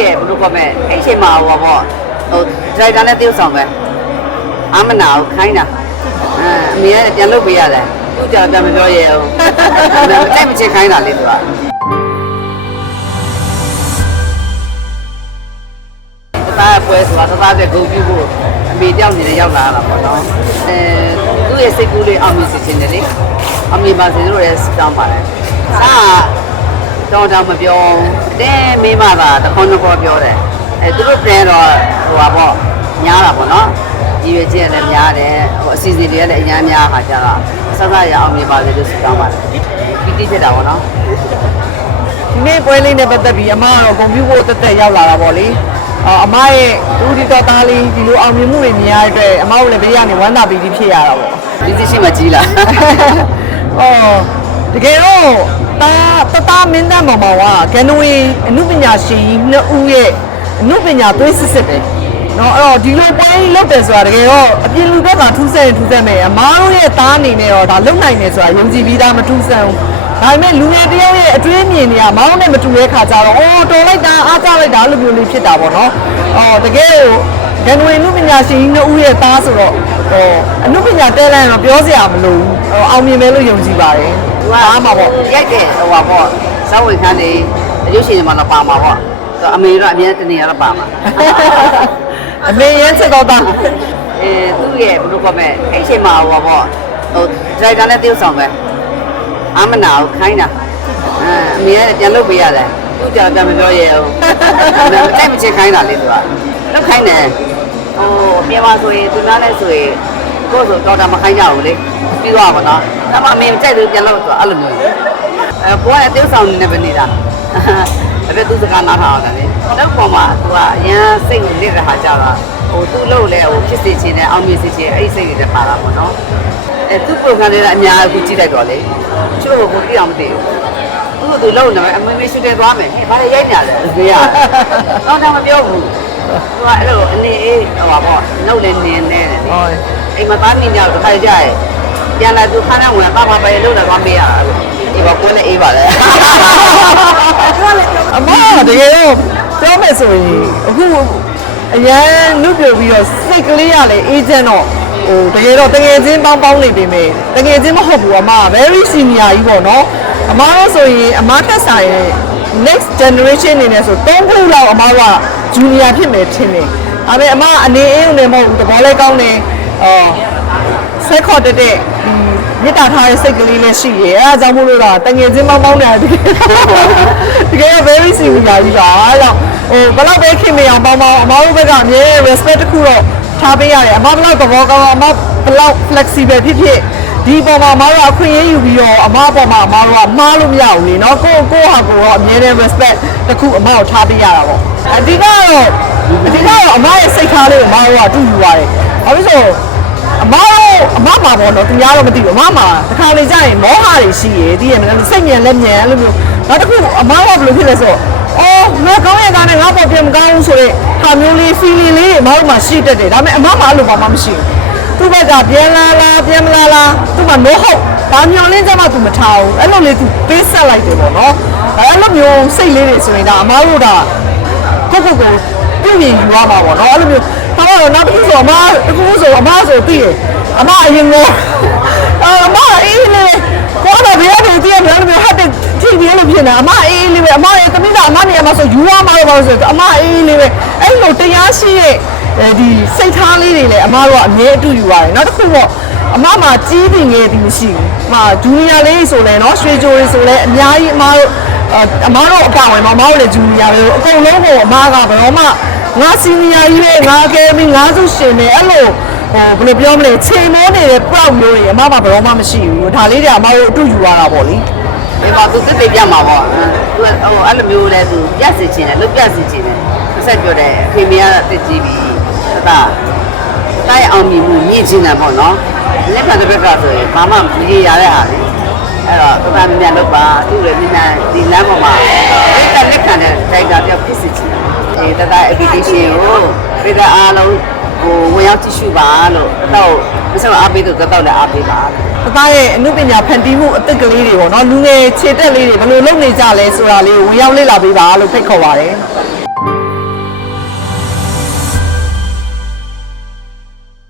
ရဲ့ဘယ်လိုခေါ်မလဲအဲ့ချိန်မှာဟောပေါ့ဟိုဒရိုက်တာနဲ့တယောက်ဆောင်ပဲအမနာကိုခိုင်းတာအဲအမေကပြန်လုပ်ပေးရတယ်သူကြောင့်ပြန်မပြောရအောင်အဲ့မချင်ခိုင်းတာလေသူကသားပွဲဆိုတာသားတဲ့ဂုံပြဖို့အမေတယောက်နေနဲ့ရောက်လာတာပေါ့နော်အဲသူ့ရဲ့စိတ်ကူးလေးအောင်မြင်စေချင်တယ်လေအောင်မြင်ပါစေလို့လည်းတောင်းပါတယ်စာ တော့တော့မပြောတဲမိမသာတခွန်းတခွန်းပြောတယ်အဲသူတို့ပြန်တော့ဟိုပါပေါ့ညားတာပေါ့နော်ဒီရွေချင်းလည်းများတယ်ဟိုအစီအစဉ်တွေကလည်းအများများခါကြတော့ဆက်ဆက်ရအောင်မြင်ပါစေလို့ဆုတောင်းပါတယ်ပြီးတိဖြစ်တာပေါ့နော်ဒီနေ့ပွဲလေးနဲ့ပတ်သက်ပြီးအမကတော့ကွန်ပျူတာတက်တက်ရောက်လာတာပေါ့လေအော်အမရဲ့ဒူဒီတော်သားလေးဒီလိုအောင်မြင်မှုတွေမြင်ရတဲ့အတွက်အမကိုလည်းဘေးကနေဝမ်းသာပီတိဖြစ်ရတာပေါ့ဒီသိရှိမှကြီးလားအော်တကယ်တော့ သားတသားမင်းသားမောင်မောင်ကဂန်နဝေအမှုပညာရှင်ကြီးနှစ်ဦးရဲ့အမှုပညာသွေးစစ်စစ်ပဲနော်အဲ့တော့ဒီလိုပွဲကြီးလုပ်တယ်ဆိုတာတကယ်တော့အပြင်လူဘက်ကထူးဆန်းထူးဆန်းမယ်အမားတို့ရဲ့သားအနေနဲ့တော့ဒါလုပ်နိုင်တယ်ဆိုတာယုံကြည်ပြီးသားမထူးဆန်းဘူးဒါပေမဲ့လူငယ်တယောက်ရဲ့အတွေးအမြင်တွေကမောင်းနဲ့မတူတဲ့ခါကျတော့အော်တော်လိုက်တာအားကျလိုက်တာလို့မျိုးလေးဖြစ်တာပေါ့နော်အော်တကယ်ကိုဂန်ဝင်လူပညာရှင်ကြီးနှစ်ဦးရဲ့သားဆိုတော့ဟောအမှုပညာတဲလန့်တော့ပြောစရာမလိုဘူးဟောအောင်မြင်မယ်လို့ယုံကြည်ပါတယ် ကအားမှာပေါ့ရိုက်တယ်ဟိုပါပေါ့စောက်ဝင်ခန်းနေအရုပ်ရှင်တွေမှာတော့ပါမှာပေါ့သူအမေတို့အမြဲတနေရတော့ပါမှာအမေရန်ချက်တော့တာအဲသူ့ရဲ့ဘယ်လိုခေါ်မလဲအဲ့ချိန်မှာဟိုပါပေါ့ဟိုဒရိုက်တာနဲ့တယောက်ဆောင်ပဲအမနာကိုခိုင်းတာအဲအမေကပြန်လုပ်ပေးရတယ်သူကြောင့်ပြန်မပြောရအောင်အဲ့မချင်ခိုင်းတာလေသူကလုပ်ခိုင်းတယ်ဟိုပြန်ပါဆိုရင်သူများနဲ့ဆိုရင်ကိုယ်ဆိုတော့တာမခိုင်းကြဘူးလေ ပြီးတော့ပါတော့ဒါမှအမေမကြိုက်လို့ပြန်လုပ်ဆိုအဲ့လိုမျိုးအဲဘွားကတယောက်ဆောင်နေနေပဲနေတာအဲ့ဒါသူစကားနားထောင်အောင်လေနောက်ပေါ်မှာသူကအရန်စိတ်ကိုလစ်တဲ့ဟာကြတော့ဟိုသူ့လို့လဲဟိုဖြစ်စေချင်တယ်အောင်မြင်စေချင်အဲ့ဒီစိတ်တွေလည်းပါတာပေါ့နော်အဲသူ့ပုံစံတွေကအများကြီးကြည့်လိုက်တော့လေချို့ကိုပြအောင်မသိဘူးသူ့သူလုံးနေအမေမေရှူတယ်သွားမယ်ဟဲ့ဘာလဲရိုက်ညာလဲဘေးကတော့တော့မပြောဘူးသူကအဲ့လိုအနေအေးဟိုပါပေါ့နှုတ်လည်းနင်းနေတယ်ဟောအိမ်မှာသားနေကြတော့တစ်ခါကြရဲ ပြန်လာသူခန်းထဲဝင်ပါပါပဲလို့လည်းသွားမေးရတာဒီဘောကိုလည်းအေးပါလေအမကတကယ်တော့ပြောမယ်ဆိုရင်အခုအရန်နုပြပြီးတော့စိတ်ကလေးရလေအေဂျင့်တော့ဟိုတကယ်တော့တကယ်ချင်းပေါင်းပေါင်းနေပြီမယ်တကယ်ချင်းမဟုတ်ဘူးအမက very senior ကြီးပေါ့နော်အမတော့ဆိုရင်အမတက်ဆိုင်ရဲ့ next generation အနေနဲ့ဆို၃ခုလောက်အမက junior ဖြစ်မယ်ထင်တယ်ဒါပေမဲ့အမအနေအေးုံနဲ့မဟုတ်ဘူးသဘောလဲကောင်းတယ်အော်ဆက်ခေါ်တက်တဲ့ဒီ မြစ်တာထားတဲ့စိတ်ကလေးလည်းရှိရဲအဲဒါကြောင့်မို့လို့တော့တငယ်ချင်းမောင်းမောင်းနေတာတကယ်တကယ် very serious ကြီးပါအဲကြောင့်ဟိုဘလောက်ပဲခင်မအောင်ပေါင်းပေါင်းအမားတို့ဘက်ကအမြဲ respect တစ်ခုတော့ထားပေးရတယ်အမဘလောက်သဘောကောင်းအမဘလောက် flexible ဖြစ်ဖြစ်ဒီပေါ်မှာအမတို့အခွင့်အရေးယူပြီးတော့အမပေါ်မှာအမတို့ကမှားလို့မရဘူးလေနော်ကိုယ့်ကိုယ့်ဟာကိုယ်တော့အမြဲတမ်း respect တစ်ခုအမကိုထားပေးရတာပေါ့အဓိကတော့အဓိကတော့အမရဲ့စိတ်ထားလေးကိုအမတို့ကအတူယူရတယ်ဘာလို့လဲဆိုတော့အမတို့အ မမှာပေါ့နော်သူများတော့မသိဘူးအမမှာတစ်ခါလေကြာရင်မောဟတွေရှိရယ်သိရမလားစိတ်ညံလက်ညံအဲ့လိုမျိုးနောက်တစ်ခုအမကဘယ်လိုဖြစ်လဲဆိုတော့အော်ငါကောင်းရဲ့သားနဲ့ငါပေါ်ပြန်မကောင်းဘူးဆိုတော့ဟာမျိုးလေး feeling လေးအမတို့မှာရှိတတ်တယ်ဒါပေမဲ့အမမှာအဲ့လိုဘာမှမရှိဘူးသူ့ဘက်ကပြန်လာလာပြန်မလာလာသူ့မှာ no hope ဘာမျောလင်းကြမှသူမထားဘူးအဲ့လိုလေးသူပေးဆက်လိုက်တယ်ပေါ့နော်အဲ့လိုမျိုးစိတ်လေးတွေဆိုရင်ဒါအမတို့ဒါကိုကိုကိုပြုမြင်ယူရမှာပေါ့နော်အဲ့လိုမျိုးဒါတော့နောက်တစ်ခုဆိုအမတစ်ခုဆိုအမဆိုသိရ အမအရင်ကအမအေးလေးကိုတော့ဘယ်ရည်ကြည့်ရမလဲဟာတဲ့ကြည့်ပြီးလို့ဖြစ်နေအမအေးလေးပဲအမရဲ့သမီးသားအမနေရာမှာဆိုယူရမှာတော့ပါလို့ဆိုအမအေးလေးပဲအဲ့လိုတရားရှိရဲ့အဲဒီစိတ်ထားလေးတွေလည်းအမတို့ကအမြဲအတူယူရတယ်နောက်တစ်ခုတော့အမမကြီးတင်ငယ်တင်မရှိဘူး။မာဂျူနီယာလေးဆိုလဲနော်ရွှေကြိုတွေဆိုလဲအများကြီးအမတို့အမတို့အပါဝင်မမတို့လည်းဂျူနီယာပဲအကုန်လုံးကိုအမကဘယ်တော့မှငါစီနီယာကြီးပဲငါကဲမင်းငါစုရှင်ပဲအဲ့လို ဟိုဘယ်လိုပြောမလဲချိန်မိုးနေတဲ့ proud မျိုးတွေအမမှာဘယ်တော့မှမရှိဘူးဒါလေးတွေအမတို့အတူယူရတာပေါ့လေဒီမှာသူစစ်တွေပြမှာပေါ့သူဟိုအဲ့လိုမျိုးလဲသူပြတ်စီချင်တယ်လုတ်ပြတ်စီချင်တယ်ဆက်ပြောတယ်အဖေမေကတော့တစ်ကြည့်ပြီးသာတိုက်အောင်မြင်မှုမြင့်ချင်တယ်ပေါ့နော်လက်ခံတဲ့ဘက်ကဆိုရင်ဘာမှမကြည့်ရတဲ့ဟာလေအဲ့တော့သူကမြန်မြန်လုပ်ပါသူ့လည်းမြန်မြန်ဒီလမ်းပေါ်မှာလက်ခံလက်ခံတဲ့တိုက်ကပြောဖြစ်စီချင်တယ်ဒီတတ application ကိုပြည်သားအားလုံး ဟိုဝင်ရောက်ကြည့်ရှုပါလို့တော့မဆက်အားပေးတော့တော့လည်းအားပေးပါ။တသားရဲ့အမှုပညာဖန်တီးမှုအသစ်ကလေးတွေပေါ့နော်လူငယ်ခြေတက်လေးတွေဘယ်လိုလုပ်နေကြလဲဆိုတာလေးကိုဝင်ရောက်လေ့လာပေးပါလို့ဖိတ်ခေါ်ပါတယ်။